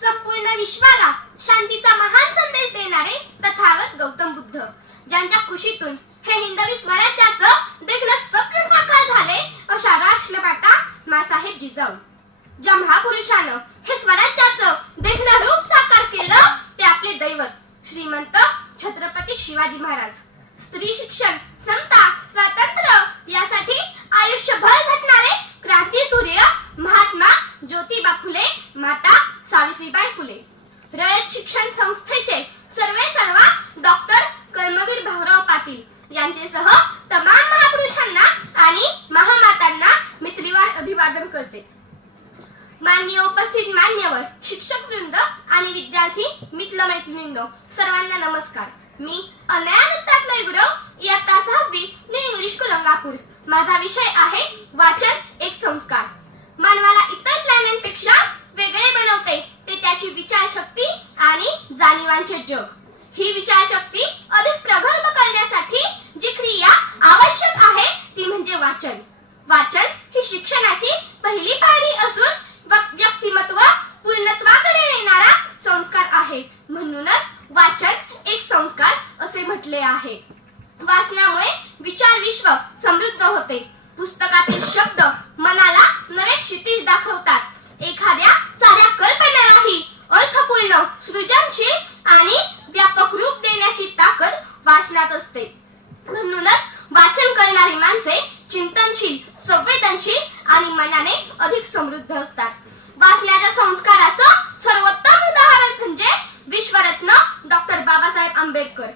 संपूर्ण विश्वाला शांतीचा महान संदेश देणारे तथागत गौतम बुद्ध, ज्यांच्या खुशीतून हे हिंदवी स्वराज्याचं देखणं स्वप्न साकार झाले, अशा राष्ट्रमाता माँसाहेब जिजाऊ. ज्या महापुरुषानं हे स्वराज्याचं देखणं रूप साकार केलं ते आपले दैवत श्रीमंत छत्रपती शिवाजी महाराज. स्त्री शिक्षण, समता, स्वातंत्र्य यासाठी आयुष्यभर झटणारे क्रांतीसूर्य महात्मा ज्योतिबा फुले, माता सावित्रीबाई फुले. रयत शिक्षण संस्थेचे सर्वेसर्वा डॉक्टर कर्मवीर भाऊराव पाटील यांचेसह तमाम महापुरुषांना आणि महामातांना मी त्रिवार अभिवादन करते. माननीय उपस्थित मान्यवर, शिक्षक वृंद आणि विद्यार्थी मित्र मैत्रिणींनो, सर्वांना नमस्कार. मी अनया दत्तात्रय गुरव, इयत्ता 6वी, न्यू इंग्लिश स्कूल गंगापूर. माझा विषय आहे वाचन एक संस्कार. मानवाला इतर प्राण्यांपेक्षा वेगळे बनवते ते त्याची विचारशक्ती आणि जाणीवांचे जग. ही विचारशक्ती अधिक प्रगल्भ करण्यासाठी जी क्रिया आवश्यक आहे ती म्हणजे वाचन. वाचन ही शिक्षणाची पहिली पायरी असून व्यक्तिमत्व पूर्णत्वाकडे नेणारा संस्कार आहे. म्हणूनच वाचन एक संस्कार असे म्हटले आहे. वाचनामुळे विचार विश्व समृद्ध होते. पुस्तकातील शब्द मनाला नवे क्षितिज दाखवतात. एखाद्या साध्या कल्पनेलाही अर्थपूर्ण, सृजनशील आणि व्यापक रूप देण्याची ताकद वाचनात असते. म्हणूनच वाचन करणारी माणसे चिंतनशील, संवेदनशील आणि मनाने अधिक समृद्ध असतात. वाचनाच्या संस्काराचं सर्वोत्तम उदाहरण म्हणजे विश्वरत्न डॉक्टर बाबासाहेब आंबेडकर,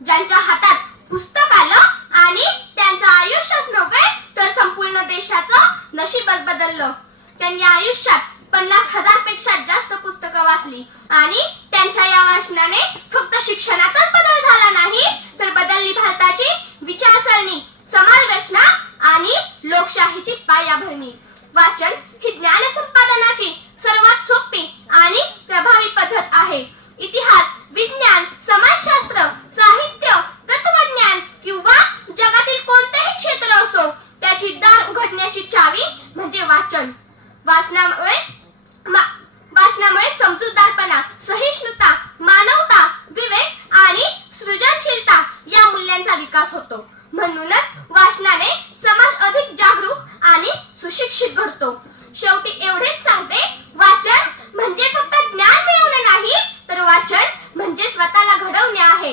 ज्यांच्या हातात पुस्तक आलं आणि त्यांचं आयुष्यच नव्हे तर संपूर्ण देशाचं नशीबच बदललं. त्यांनी आयुष्यात 50,000 पेक्षा जास्त पुस्तकं वाचली आणि त्यांच्या या वाचनाने फक्त शिक्षणातच बदल झाला नाही तर बदलली भारताची विचारसरणी, समाजरचना आणि लोकशाहीची पायाभरणी. वाचन ही ज्ञान संपादनाची सर्वात सोपी आणि प्रभावी पद्धत आहे. इतिहास, विज्ञान, समाजशास्त्र, साहित्य, तत्वज्ञान किंवा जगातील कोणतेही क्षेत्र असो, त्याची दार उघडण्याची चावी म्हणजे वाचन. वाचनामुळे समजूतदारपणा, सहिष्णुता, मानवता, विवेक आणि सृजनशीलता या मूल्यांचा विकास होतो. म्हणूनच वाचनाने समाज अधिक जागरूक आणि सुशिक्षित घडतो. शेवटी एवढेच सांगते, वाचन म्हणजे फक्त ज्ञान मिळवणे नाही तर वाचन म्हणजे स्वतःला घडवणे आहे.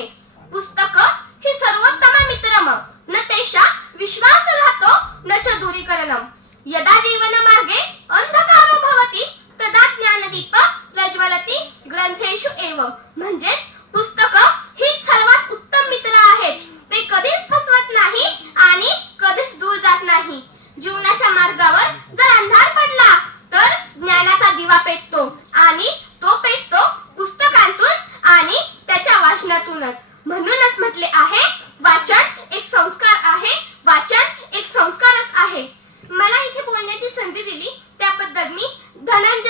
पुस्तकं ही सर्वोत्तम मित्रम, न तेषा विश्वास राहतो न च दूरीकरणम. यदा जीवन मार्गे अंधकारो भवति तदा ज्ञानदीप प्रज्वलति ग्रंथेषु एव. म्हणजेच पुस्तकं ही सर्वात उत्तम मित्र आहेत. ते कधीच फसवत नाही आणि कधीच दूर जात नाही. जीवनाच्या मार्गावर जर अंधार पडला तर ज्ञानाचा दिवा पेटतो आणि तो पेटतो पुस्तकांतून आणि त्याच्या वाचनातूनच. म्हणूनच म्हटले आहे, वाचन एक संस्कार आहे. वाचन एक संस्कारच आहे. मला इथे बोलण्याची संधी दिली त्याबद्दल मी धनंजय